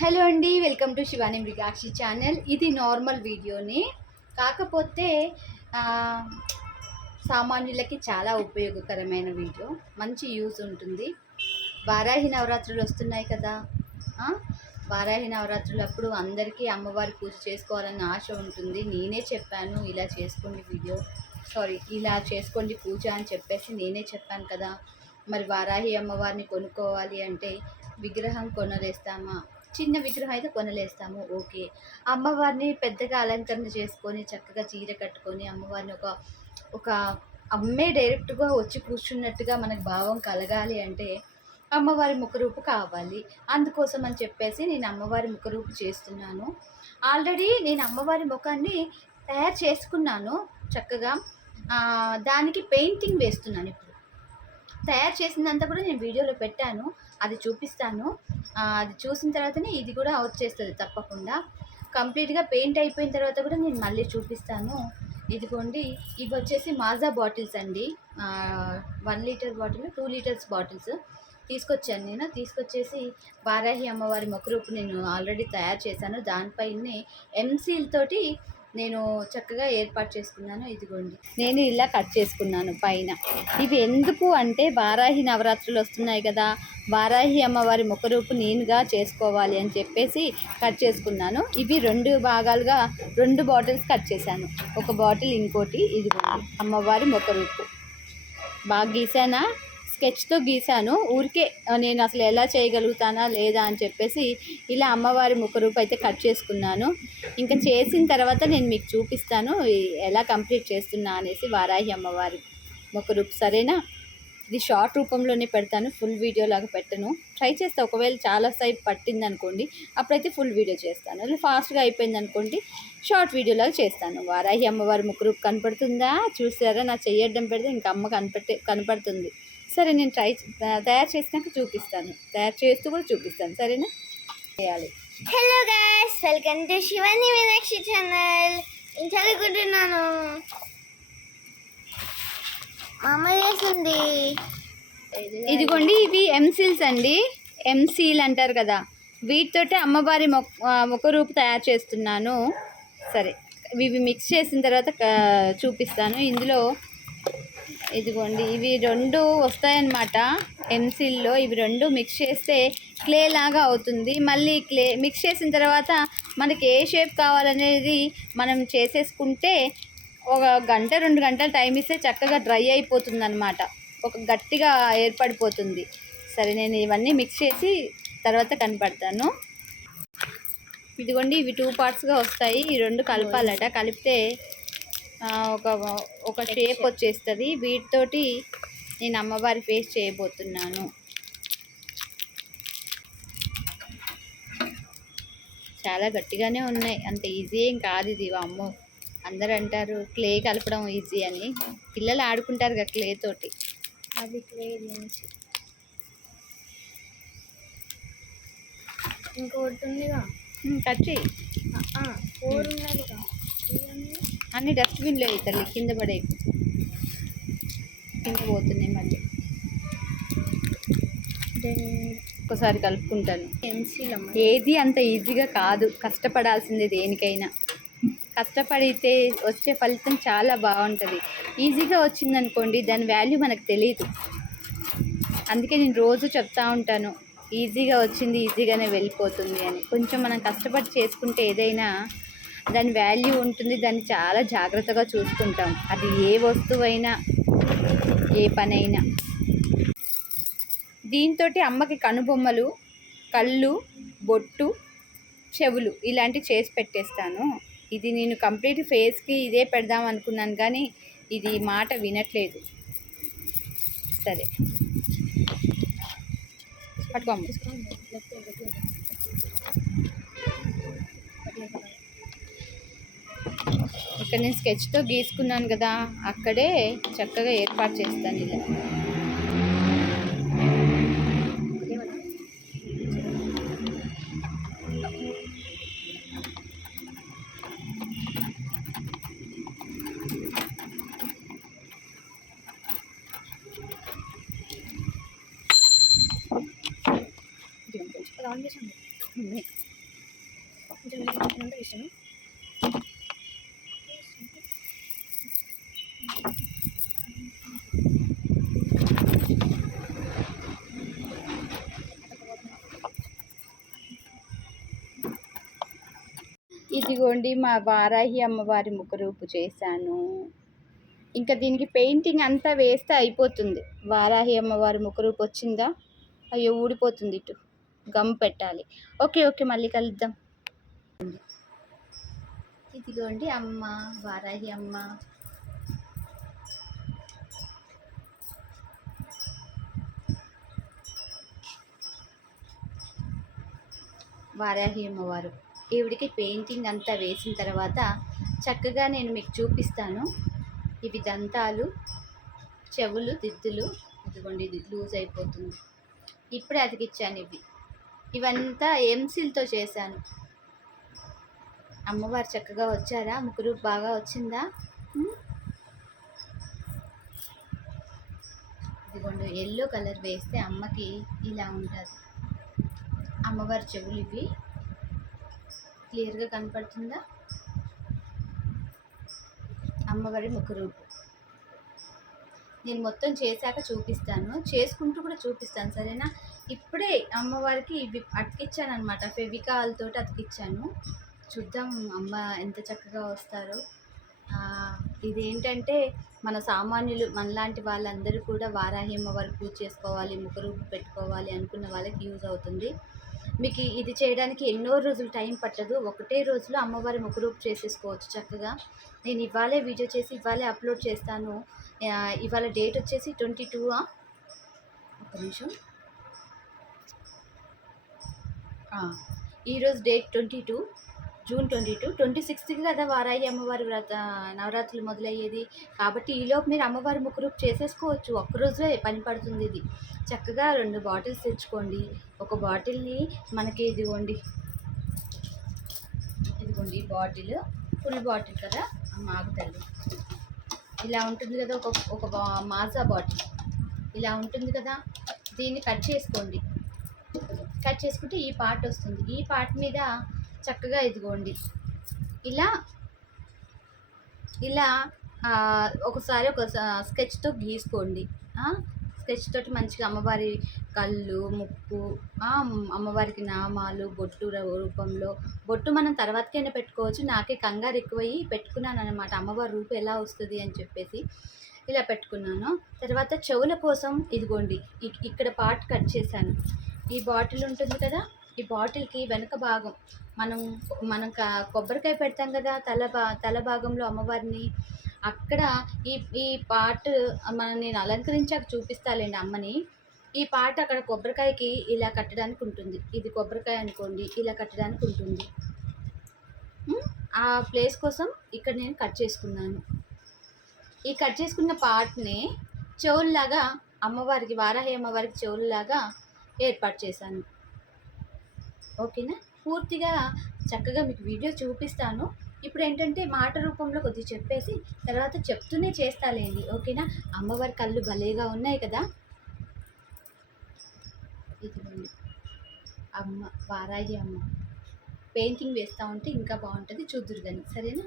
Hello అండి welcome to Shivani Mrugakshi channel. ఇది normal వీడియోని. కాకపోతే సామాన్యులకి చాలా ఉపయోగకరమైన వీడియో. మంచి యూజ్ ఉంటుంది. వారాహి నవరాత్రులు వస్తున్నాయి కదా. వారాహి నవరాత్రులు అప్పుడు అందరికీ అమ్మవారి పూజ చేసుకోవాలని ఆశ ఉంటుంది. నేనే చెప్పాను ఇలా చేసుకోండి వీడియో. సారీ ఇలా చేసుకోండి పూజ అని చెప్పేసి నేనే చెప్పాను కదా. మరి వారాహి అమ్మవారిని కొనుక్కోవాలి అంటే విగ్రహం కొనలేస్తామా? చిన్న విగ్రహం అయితే కొనలేస్తాము. ఓకే. అమ్మవారిని పెద్దగా అలంకరణ చేసుకొని చక్కగా చీర కట్టుకొని అమ్మవారిని ఒక ఒక అమ్మే డైరెక్ట్గా వచ్చి కూర్చున్నట్టుగా మనకు భావం కలగాలి అంటే అమ్మవారి ముఖరూపు కావాలి. అందుకోసం అని చెప్పేసి నేను అమ్మవారి ముఖరూపు చేస్తున్నాను. ఆల్రెడీ నేను అమ్మవారి ముఖాన్ని తయారు చేసుకున్నాను చక్కగా. దానికి పెయింటింగ్ వేస్తున్నాను ఇప్పుడు. తయారు చేసిందంతా కూడా నేను వీడియోలో పెట్టాను. అది చూపిస్తాను. అది చూసిన తర్వాతనే ఇది కూడా వచ్చేస్తుంది తప్పకుండా. కంప్లీట్గా పెయింట్ అయిపోయిన తర్వాత కూడా నేను మళ్ళీ చూపిస్తాను. ఇదిగోండి ఇవి వచ్చేసి మాజా బాటిల్స్ అండి. One litre bottle two litres bottles తీసుకొచ్చాను నేను. తీసుకొచ్చేసి వారాహి అమ్మవారి మొక్కరూపు నేను ఆల్రెడీ తయారు చేశాను. దానిపైనే ఎంసీల్ తోటి నేను చక్కగా ఏర్పాటు చేసుకున్నాను ఇదిగోండి. నేను ఇలా కట్ చేసుకున్నాను పైన. ఇవి ఎందుకు అంటే వారాహి నవరాత్రులు వస్తున్నాయి కదా. వారాహి అమ్మవారి ముఖరూపు నేనుగా చేసుకోవాలి అని చెప్పేసి కట్ చేసుకున్నాను. ఇవి రెండు భాగాలుగా రెండు బాటిల్స్ కట్ చేశాను. ఒక బాటిల్ ఇంకోటి ఇదిగోండి అమ్మవారి ముఖరూపు. బాగా గీసానా? స్కెచ్తో గీశాను. ఊరికే నేను అసలు ఎలా చేయగలుగుతానా లేదా అని చెప్పేసి ఇలా అమ్మవారి ముఖరూపు అయితే కట్ చేసుకున్నాను. ఇంకా చేసిన తర్వాత నేను మీకు చూపిస్తాను ఎలా కంప్లీట్ చేస్తున్నా అనేసి వారాహి అమ్మవారి ముఖరూపు సరేనా? ఇది షార్ట్ రూపంలోనే పెడతాను ఫుల్ వీడియో లాగా పెట్టను. ట్రై చేస్తే ఒకవేళ చాలా సేపు పట్టింది అనుకోండి అప్పుడైతే ఫుల్ వీడియో చేస్తాను. ఫాస్ట్గా అయిపోయింది అనుకోండి షార్ట్ వీడియో లాగా చేస్తాను. వారాహి అమ్మవారి ముఖరూపు కనపడుతుందా? చూసారా? నా చెయ్యడం పెడితే ఇంకా అమ్మ కనపడే కనపడుతుంది. సరే నేను ట్రై తయారు చేసినాక చూపిస్తాను. తయారు చేస్తూ కూడా చూపిస్తాను. సరేనా? చేయాలి. Hello guys welcome to Shivani Meenakshi channel నేను చదువుకుంటున్నాను. అమ్మ చేసింది. ఇదిగోండి ఇవి ఎంసీల్స్ అండి. ఎంసీల్ అంటారు కదా. వీటితోటే అమ్మవారి ముఖ రూపు తయారు చేస్తున్నాను. సరే ఇవి మిక్స్ చేసిన తర్వాత చూపిస్తాను. ఇందులో ఇదిగోండి ఇవి రెండు వస్తాయన్నమాట. ఎంసీల్లో ఇవి రెండు మిక్స్ చేస్తే క్లే లాగా అవుతుంది. మళ్ళీ క్లే మిక్స్ చేసిన తర్వాత మనకి ఏ షేప్ కావాలనేది మనం చేసేసుకుంటే ఒక గంట రెండు గంటల టైం ఇస్తే చక్కగా డ్రై అయిపోతుంది అనమాట ఒక గట్టిగా ఏర్పడిపోతుంది. సరే నేను ఇవన్నీ మిక్స్ చేసి తర్వాత కనపడతాను. ఇదిగోండి ఇవి టూ పార్ట్స్గా వస్తాయి. ఈ రెండు కలపాలట. కలిపితే ఒక ఒక షేప్ వచ్చేస్తుంది. వీటితోటి నేను అమ్మవారి ఫేస్ చేయబోతున్నాను. చాలా గట్టిగానే ఉన్నాయి. అంత ఈజీ ఏం కాదు ఇది అమ్మో అందరు అంటారు క్లే కలపడం ఈజీ అని. పిల్లలు ఆడుకుంటారు కదా క్లే తోటి. అది క్లే నుంచి. ఇంకోటి ఉందిగా. కట్ చేయి ఫోర్ ఉన్నదిగా. అన్ని డస్ట్బిన్లో అవుతారు కింద పడే. కింద పోతున్నాయి మళ్ళీ. దెన్ ఒకసారి కలుపుకుంటాను. ఏది అంత ఈజీగా కాదు కష్టపడాల్సిందే దేనికైనా. కష్టపడితే వచ్చే ఫలితం చాలా బాగుంటుంది. ఈజీగా వచ్చిందనుకోండి దాని వాల్యూ మనకు తెలియదు అందుకే నేను రోజు చెప్తా ఉంటాను ఈజీగా వచ్చింది ఈజీగానే వెళ్ళిపోతుంది అని. కొంచెం మనం కష్టపడి చేసుకుంటే ఏదైనా దాని వాల్యూ ఉంటుంది దాన్ని చాలా జాగ్రత్తగా చూసుకుంటాం. అది ఏ వస్తువైనా ఏ పనైనా. దీంతో అమ్మకి కనుబొమ్మలు కళ్ళు బొట్టు చెవులు ఇలాంటివి చేసి పెట్టేస్తాను. ఇది నేను కంప్లీట్ ఫేస్కి ఇదే పెడదాం అనుకున్నాను కానీ ఇది మాట వినట్లేదు. సరే. పట్టుకోమ్మ. ఇక్కడ నేను స్కెచ్తో గీసుకున్నాను కదా అక్కడే చక్కగా ఏర్పాటు చేస్తాను ఇలా. ఆన్ చేసాను ఇష్టం ఇదిగోండి మా వారాహి అమ్మవారి ముఖరూపు చేశాను. ఇంకా దీనికి పెయింటింగ్ అంతా వేస్తే అయిపోతుంది. వారాహి అమ్మవారి ముఖరూపు వచ్చిందా? అయ్యో ఊడిపోతుంది ఇటు. గమ్ పెట్టాలి. ఓకే ఓకే మళ్ళీ కలుద్దాం. ఇదిగోండి అమ్మ వారాహి అమ్మ. వారాహి అమ్మవారు. ఈవిడికి పెయింటింగ్ అంతా వేసిన తర్వాత చక్కగా నేను మీకు చూపిస్తాను. ఇవి దంతాలు చెవులు దిద్దులు ఇదిగోండి ఇది లూజ్ అయిపోతుంది. ఇప్పుడే అతికిచ్చాను ఇవి. ఇవంతా ఎంసిల్తో చేశాను. అమ్మవారు చక్కగా వచ్చారా? ముగ్గురు బాగా వచ్చిందా? ఇదిగోండి ఎల్లో కలర్ వేస్తే అమ్మకి ఇలా ఉంటుంది. అమ్మవారి చెవులు ఇవి. క్లియర్గా కనపడుతుందా? అమ్మవారి ముఖరూపు నేను మొత్తం చేశాక చూపిస్తాను. చేసుకుంటూ కూడా చూపిస్తాను సరేనా? ఇప్పుడే అమ్మవారికి ఇవి అతికిచ్చాను అనమాట ఫెవికాల్ తోటి అతికిచ్చాను. చూద్దాం అమ్మ ఎంత చక్కగా వస్తారో. ఇదేంటంటే మన సామాన్యులు మనలాంటి వాళ్ళందరూ కూడా వారాహి అమ్మవారికి పూజ చేసుకోవాలి ముఖరూపు పెట్టుకోవాలి అనుకున్న వాళ్ళకి యూజ్ అవుతుంది. మీకు ఇది చేయడానికి ఎన్నో రోజులు టైం పట్టదు. ఒకటే రోజులో అమ్మవారి ముఖరూపు చేసేసుకోవచ్చు చక్కగా. నేను ఇవాళే వీడియో చేసి ఇవాళే అప్లోడ్ చేస్తాను. ఇవాళ డేట్ వచ్చేసి ట్వంటీ టూ ఒక నిమిషం. ఈరోజు date twenty two. June twenty two. Twenty సిక్స్త్కి కదా వారాయి అమ్మవారి వ్రత నవరాత్రులు మొదలయ్యేది. కాబట్టి ఈలోపు మీరు అమ్మవారి ముఖరూపు చేసేసుకోవచ్చు. ఒక్కరోజే పని పడుతుంది ఇది. చక్కగా రెండు బాటిల్స్ తెచ్చుకోండి. ఒక బాటిల్ని మనకి ఇదిగోండి. ఇదిగోండి ఈ బాటిల్. ఫుల్ బాటిల్ కదా? మాకు తల్లి ఇలా ఉంటుంది కదా ఒక ఒక బా- మాజా బాటిల్. ఇలా ఉంటుంది కదా? దీన్ని కట్ చేసుకోండి. కట్ చేసుకుంటే ఈ పార్ట్ వస్తుంది. ఈ పార్ట్ మీద చక్కగా ఇదిగోండి. ఇలా ఇలా ఒకసారి ఒక స్కెచ్తో గీసుకోండి. స్కెచ్ తోటి మంచిగా అమ్మవారి కళ్ళు ముక్కు అమ్మవారికి నామాలు బొట్టు ర- రూపంలో బొట్టు మనం తర్వాతకైనా పెట్టుకోవచ్చు. నాకే కంగారు ఎక్కువయ్యి పెట్టుకున్నాను అనమాట అమ్మవారి రూపు ఎలా వస్తుంది అని చెప్పేసి ఇలా పెట్టుకున్నాను. తర్వాత చెవుల కోసం ఇదిగోండి ఇక్కడ పార్ట్ కట్ చేశాను. ఈ బాటిల్ ఉంటుంది కదా? ఈ బాటిల్కి వెనుక భాగం మనం మనం క- కొబ్బరికాయ పెడతాం కదా తల భా తల భాగంలో అమ్మవారిని. అక్కడ ఈ ఈ పార్ట్ మనం నేను అలంకరించాక చూపిస్తాలేండి అమ్మని. ఈ పార్ట్ అక్కడ కొబ్బరికాయకి ఇలా కట్టడానికి ఉంటుంది. ఇది కొబ్బరికాయ అనుకోండి ఇలా కట్టడానికి ఉంటుంది. ఆ ప్లేస్ కోసం ఇక్కడ నేను కట్ చేసుకున్నాను. ఈ కట్ చేసుకున్న పార్ట్ని చెవుల్లాగా అమ్మవారికి వారాహి అమ్మవారికి చెవుల్లాగా ఏర్పాటు చేశాను. ఓకేనా? పూర్తిగా చక్కగా మీకు వీడియో చూపిస్తాను. ఇప్పుడు ఏంటంటే మాట రూపంలో కొద్దిగా చెప్పేసి తర్వాత చెప్తూనే చేస్తాలేండి. ఓకేనా? అమ్మవారి కళ్ళు భలేగా ఉన్నాయి కదా? ఇదిగోండి. అమ్మ వారాయి అమ్మ. పెయింటింగ్ వేస్తూ ఉంటే ఇంకా బాగుంటుంది. చూద్దురు కానీ సరేనా?